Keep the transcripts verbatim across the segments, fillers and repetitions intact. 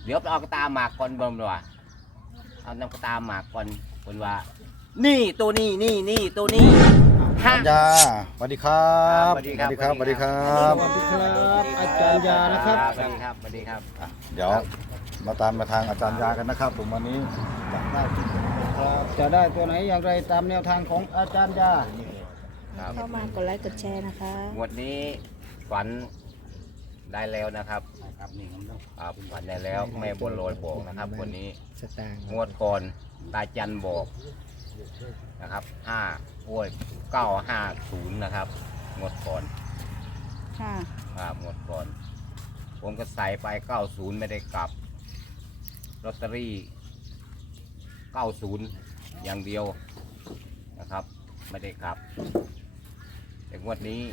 เดี๋ยวเอากระตาหมากก่อนบ่มดีกว่าเอาน้ำกระตาหมากก่อนคนว่านี่ตัวนี้นี่นี่ตัวนี้อาจารย์ยาสวัสดีครับสวัสดีครับสวัสดีครับสวัสดีครับอาจารย์ยานะครับสวัสดีครับสวัสดีครับเดี๋ยวมาตามมาทางอาจารย์ยากันนะครับผมวันนี้จะได้ที่ไหนครับจะได้ตัวไหนอย่างไรตามแนวทางของอาจารย์ยาครับเข้ามากดไลค์กดแชร์นะคะงวดนี้ฝันได้แล้วนะครับครับฝันได้แล้วแม่บัวลอยบอกนะครับวันนี้งวดก่อนตาจันบอกนะครับห้าโอ้ยเก้าห้าศูนย์นะครับงวดก่อนค่ะครับงวดก่อนผมก็ใส่ไปเก้าศูนย์ไม่ได้กลับลอตเตอรี่เก้าศูนย์อย่างเดียวนะครับไม่ได้กลับแต่งวดนี้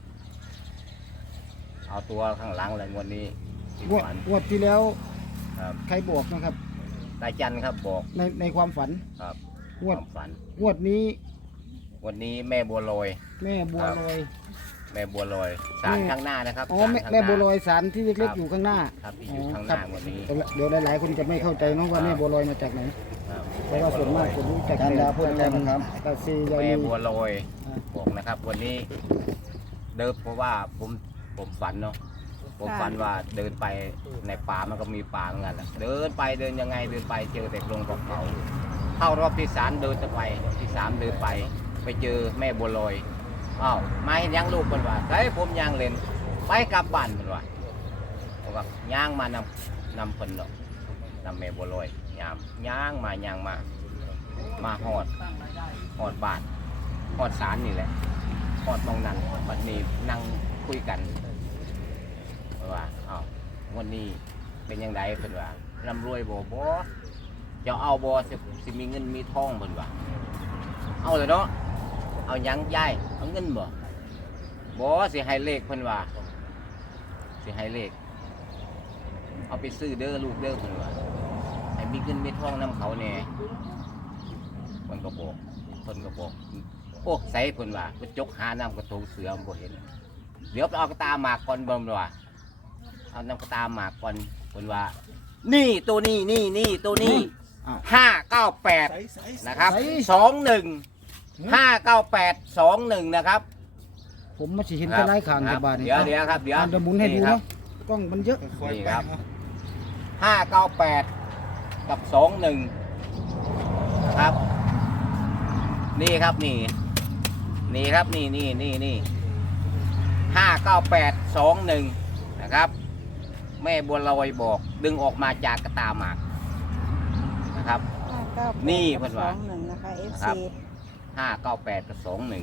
เอาตัวข้างหลังเลยงวดนี้ที่งวดฝันงวดที่แล้วครับใครบอกนะครับตาจันครับบอกในในความฝันครับงวดความฝันงวดนี้วันนี้แม่บัวลอยแม่บัวลอยแม่บัวลอยสารข้างหน้านะครับอ๋อศาลแม่ข้างหน้าแม่บัวลอยสารที่เล็กครับๆอยู่ข้างหน้าครับที่อยู่ข้างหครัน้าวันนี้เดี๋ยวหลายๆคนจะไม่เข้าใจเนาะว่าแม่บัวลอยมาจากไหนครับเพราะว่าส่วนมากจะรู้จัอาก จารย์ยาพูดอะไรบ้างครับกาซียาแม่นีบัวลอยบอกนะครับ วันนี้เดินเพราะว่าผมผมฝันเนาะผมฝันว่าเดินไปในป่ามันก็มีป่าเหมือนกันแหละเดินไปเดินยังไงเดินไปเจอแต่โครงของเขาเข้ารอบที่สามเดินจะไปรอบที่สามเดินไป ไปเจอแม่บัวลอยอ้าวมาเห็นยังลูกมันว่าเฮ้ยผมยางเล่นไปกลับบ้านมันว่าผมก็ย่างมานำนำคนเนาะนำแม่บัวลอยย่างย่างมาย่างมามาหอดหอดบ้านหอดศาลนี่แหละหอดมองนั่นวันนี้นั่งคุยกันว่าอ้าววันนี้เป็นยังไงเพิ่นว่าร่ำรวยบ่บ่จะเอาบ่สิสิมีเงินมีทองเพิ่นว่าเอาเลยเนาะเอาหยังยายเอาเงินบ่บ่สิให้เลขเพิ่นว่าสิให้เลขเอาไปซื้อเด้อลูกเด้อเพิ่นว่าให้มีเงินมีทองนำเขาแน่เพิ่นก็บอกเพิ่นก็บอกโอ้ใส่เพิ่นว่าไปจกหาน้ำกระโถงเสือบ่เห็นเดี๋ยวไปเอากระตาหมากก่อนเบิ่มว่าเอาน้ำกระตาหมากก่อนเพิ่นว่านี่ตัวนี้นี่นี่ตัวนี้ห้าเก้าแปดนะครับสองหนึ่งห้าเก้าแปดสองหนึ่งนะครับผมมาสิเห็นกระไรข่างในบ้านเดี๋ยวเดี๋ยวครับเดี๋ยวอ่านจะหมุนให้ดูเนาะกล้องมันเยอะนี่ครับห้าเก้าแปดกับสองหนึ่งนะครับนี่ครับนี่นี่ครับนี่นี่นี่นี่ห้าเก้าแปดสองหนึ่งนะครับแม่บัวลอยบอกดึงออกมาจากกระตาหมากนะครับ นี่เพิ่นว่าสองหนึ่งนะคะ เอฟครัซีบ ห้าเก้าแปดกับสองหนึ่ง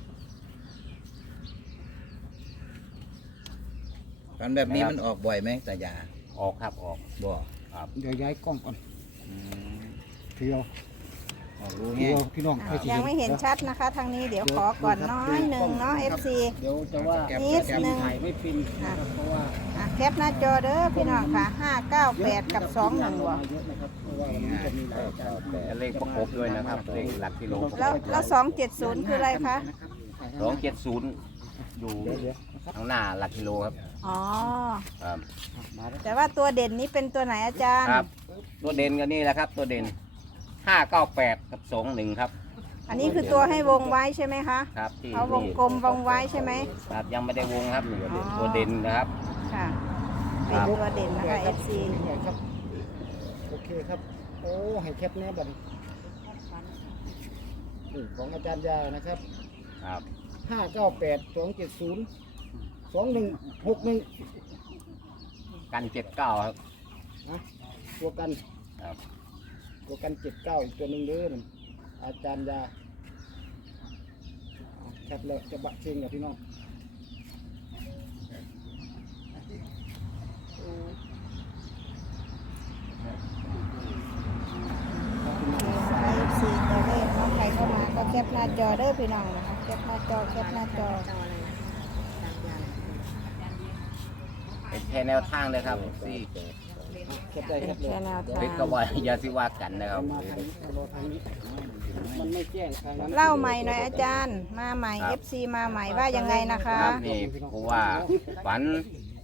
ฝันแบบนี้มันออกบ่อยไหมตายาออกครับออกบ่ครับเดี๋ยวย้ายกล้องก่อนอืมเที่ยวออกรู้เที่แง่ยวพี่น้องให้สิยังไม่เห็นชัดนะคะ ทางนี้เดี๋ยวขอก่อนน้อยหนึ่งเนาะ เอฟซีเดี๋ยวจะว่านิดหนึ่งถ่ายไม่ฟินนะครับเพราะว่าอ่ะแคปหน้าจอเด้อพี่น้องค่ะห้าเก้าแปดกับสองหนึ่งว่ะเยอะนะครับเพราะว่าวันนี้จะมีหลายอาจารย์จะเลขประกบด้วยนะครับเลขหลักกิโลประกแล้วบแล้วสองเจ็ดศูนย์คืออะไรคะสองเจ็ดศูนย์อยู่ข้างหน้าหลักกิโลครับอ๋อครับแต่ว่าตัวเด่นนี้เป็นตัวไหนอาจารย์ครับ ตัวเด่นก็นี่แหละครับ ตัวเด่นห้าเก้าแปดกับสองหนึ่งครับอันนี้คือตัวให้วงไว้ใช่ไหมคะครับที่เอาวงกลมวงไว้ใช่ไหมครับยังไม่ได้วงครับอ๋อตัวเด่นนะครับค่ะ เป็นตัวเด่นนะคะ เอฟซีครับโอเคครับ โอ้ให้แคปแน่บัดนี้นี่ของอาจารย์ยานะครับครับห้าเก้าแปดสองเจ็ดศูนย์สองหนึ่งหกหนึ่งกันเจ็ดเก้าครับนะตัวกันครับตัวกันเจ็ดเก้าอีกตัวหนึ่งเด้อนั่นอาจารย์ยาเอาแคปเลยจะบะเชิงกับพี่น้องเอฟซีตัวเลขเนาะใครเข้ามาก็แคปหน้าจอเด้อพี่น้องนะคะแคปหน้าจอแคปหน้าจอเป็นแค่แนวทางเลยครับที่แคปได้แคปเลยแค่แนวทางเล็กก็ว่าอย่าสิว่ากันนะครับมาทางนี้รอทางนี้มันไม่แจ้งทางนั้นเล่าใหม่หน่อยอาจารย์ มาใหม่ เอฟซี มาใหม่ว่ายังไงนะคะครับนี่เพราะว่าฝัน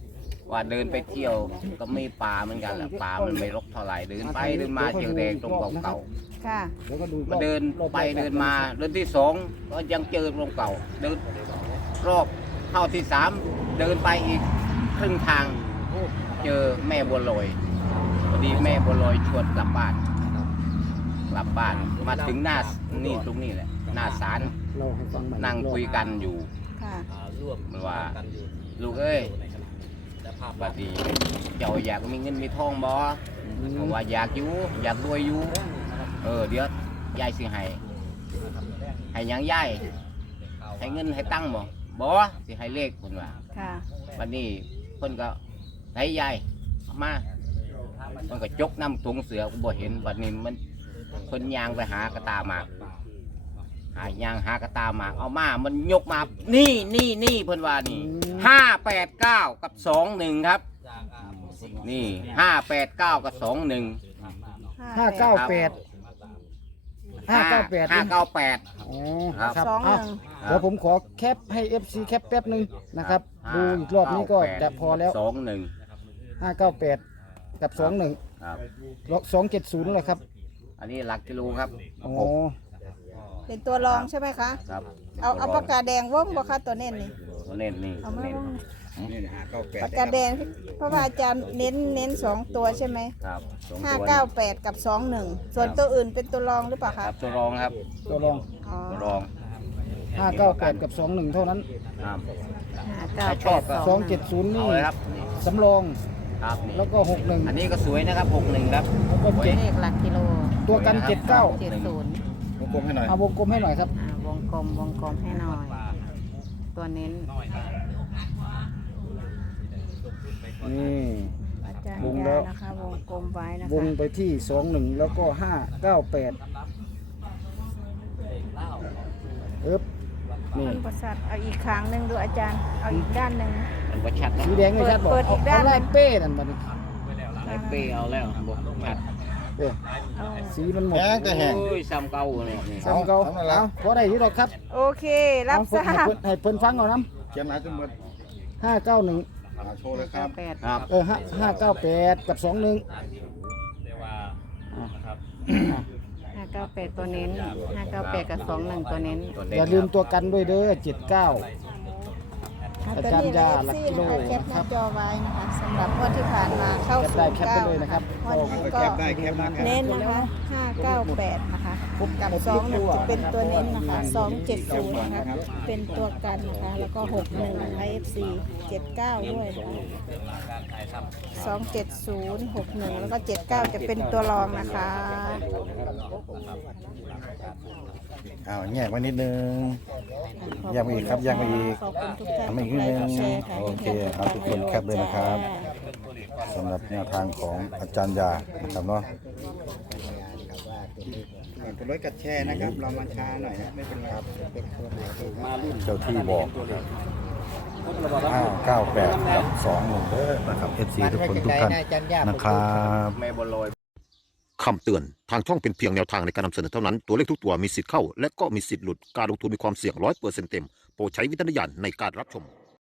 ว่าเดินไปเที่ยวก็มีป่าเหมือนกันแหละป่ามันไม่รกเท่าไหร่เดินไปเดินมาเจอแดงตรงเก่าค่ะแล้วก็ดูๆมาเดินไปเดินมาเดินที่สองก็ยังเจอตรงเก่าเดินรอบเข้าที่สามเดินไปอีกครึ่งทางเจอแม่บัวลอยพอดีแม่บัวลอยชวนกลับบ้านกลับบ้านมาถึงหน้านี่ตรงนี้แหละหน้าศาลเราให้ฟังใหม่นั่งคุยกันอยู่ค่ะมันว่าลูกเอ้ยบัดนี้เจ้าอยากมีเงินมีทองบ่ผมว่าอยากอยู่อยากรวยอยู่เออเดี๋ยวยายสิให้ให้หยังยายให้เงินให้ตังค์บ่บ่สิให้เลขเพิ่นว่าค่ะบัดนี้เพิ่นก็ให้ยายเอามามันก็จกน้ำถุงเสือก็บ่เห็นบัดนี้มันเพิ่นย่างไปหากระตาหมากหายางหากระตาหมากเอามามันยกมานี่นี่นี่เพิ่นว่านี่ห้าแปดเก้ากับสองหนึ่งครับนี่ห้าแปดเก้ากับสองหนึ่งห้าเก้าแปดห้าเก้าแปดห้าเก้าแปดอ๋อครับครับสองหเอานึ่งเดี๋ยวผมขอแคปให้ เอฟ ซี แคปแป๊บหนึงนะครับ ดูอีกรอบนี้ก็จะพอแล้วสองหนึ่งห้าเก้าแปดกับสองหนึ่งครับสองเจ็ดศูนย์เลยครับอันนี้หลักกิโลครับอ๋อเป็นตัวรองใช่ไหมคะครับเอาเอาปากกาแดงว่องบ่คะตัวเน้นนี่ตัวเน้นนี่เอามาเน้นว่องนี่หาเก้าแปดปากกาแดงเพราะว่าอาจารย์เน้นเน้นสองตัวใช่ไหมครับสองห้าตัวเก้าแปดกับสองหนึ่งส่วนตัวอื่นเป็นตัวรองหรือเปล่าคคะรับตัวรองครับตัวรองอ๋อตัวรองห้าเก้าแปดกับสองหนึ่งเท่านั้นครับห้าเก้าถ้าชแปอบดก็สองเจ็ดศูนย์เอานี่เลยครับนี่สำรองครับนี่แล้วก็หกหนึ่งอันนี้ก็สวยนะครับหกหนึ่งครับแล้วก็เจ็ดเลขหลักกิโลตัวกันเจ็ดเก้าเจ็ดศูนย์วงกลมให้หน่อยเอาวงกลมให้หน่อยครับอ่าวงกลมวงกลมให้หน่อย ตัวเน้นนี่อาจารย์วงแล้ยาว นะคะ วงกลมไว้นะวงคะไปที่สองหนึ่งแล้วก็ห้าเก้าแปดเอ๊บนี่ต้นประสาทเอาอีกครั้งหนึ่งดูอาจารย์ เอาอีกด้านหนึ่งมันก็ชัดนะสีแดงไม่ชัดบอกเปิดอีเอากด้านเอาหนึ่ลายงเป้นั่นบัดนี้ไอ้เป้เอาแล้วบอกชัดเอ้ยสีมันหมดแห้งก็แห้งโอ้ยซ้ำเก่าเนี่ยนี่ซ้ำเก่าเอาเอาละเอาพอได้อยี่หรอกครับโอเค รับทราให้บเพิ่นให้เพิ่นฟังก่อนน้เขียนหลายจนหมดำห้าเก้าหนึ่งอ่าโชว์เลยคเก้ารับแปดครับเออห้าห้าเก้าแปดกับสองหนึ่งห้าเก้าแปดตัวเน้นห้าเก้าแปดกับสองหนึ่งตัวเน้นตัวเน้นอย่าลืมครับตัวกันด้วยเด้อเจ็ดเก้า อาจารย์ยาหลักกิโลแคปหน้าจอไว้นะคะสำหรับงวดที่ผ่านมาเข้าแคปได้สู่แคปไปเก้าเลยนะครับงวดนี้ก็แคปได้แคปนะครับเน้นนะคะห้าเก้าแปดนะคะกับสองหนึ่งจะเป็นตัวเน้นนะคะสองเจ็ดศูนย์นะคะเป็นตัวกันนะคะแล้วก็หกหนึ่งไอเอฟซีเจ็ดเก้าด้วยนะคะสองเจ็ดศูนย์หกหนึ่งแล้วก็เจ็ดเก้าจะเป็นตัวรองนะคะอ้าวแยกมานิดนึง แยกมาอีกครับแยกมาอีกขอบคุณทุกท่านทำมาอีกนิดนึงแชร์ค่ะโอเคเอาทุกคนแคปเลยนะครับ สำหรับแนวทางของอาจารย์ยานะครับเนาะก่อนกดไลค์กดแชร์นะครับ เรามาช้าหน่อยนะไม่เป็นไรครับเจ้าที่บอกห้าเก้าแปดกับสองหนึ่งเด้อนะครับเอฟซีทุกคนทุกท่านนะครับแม่บัวลอยคำเตือน ทางช่องเป็นเพียงแนวทางในการนำเสนอเท่านั้น ตัวเลขทุกตัวมีสิทธิ์เข้า และก็มีสิทธิ์หลุด การลงทุนมีความเสี่ยงร้อยเปอร์เซ็นต์เต็ม โปรดใช้วิจารณญาณในการรับชม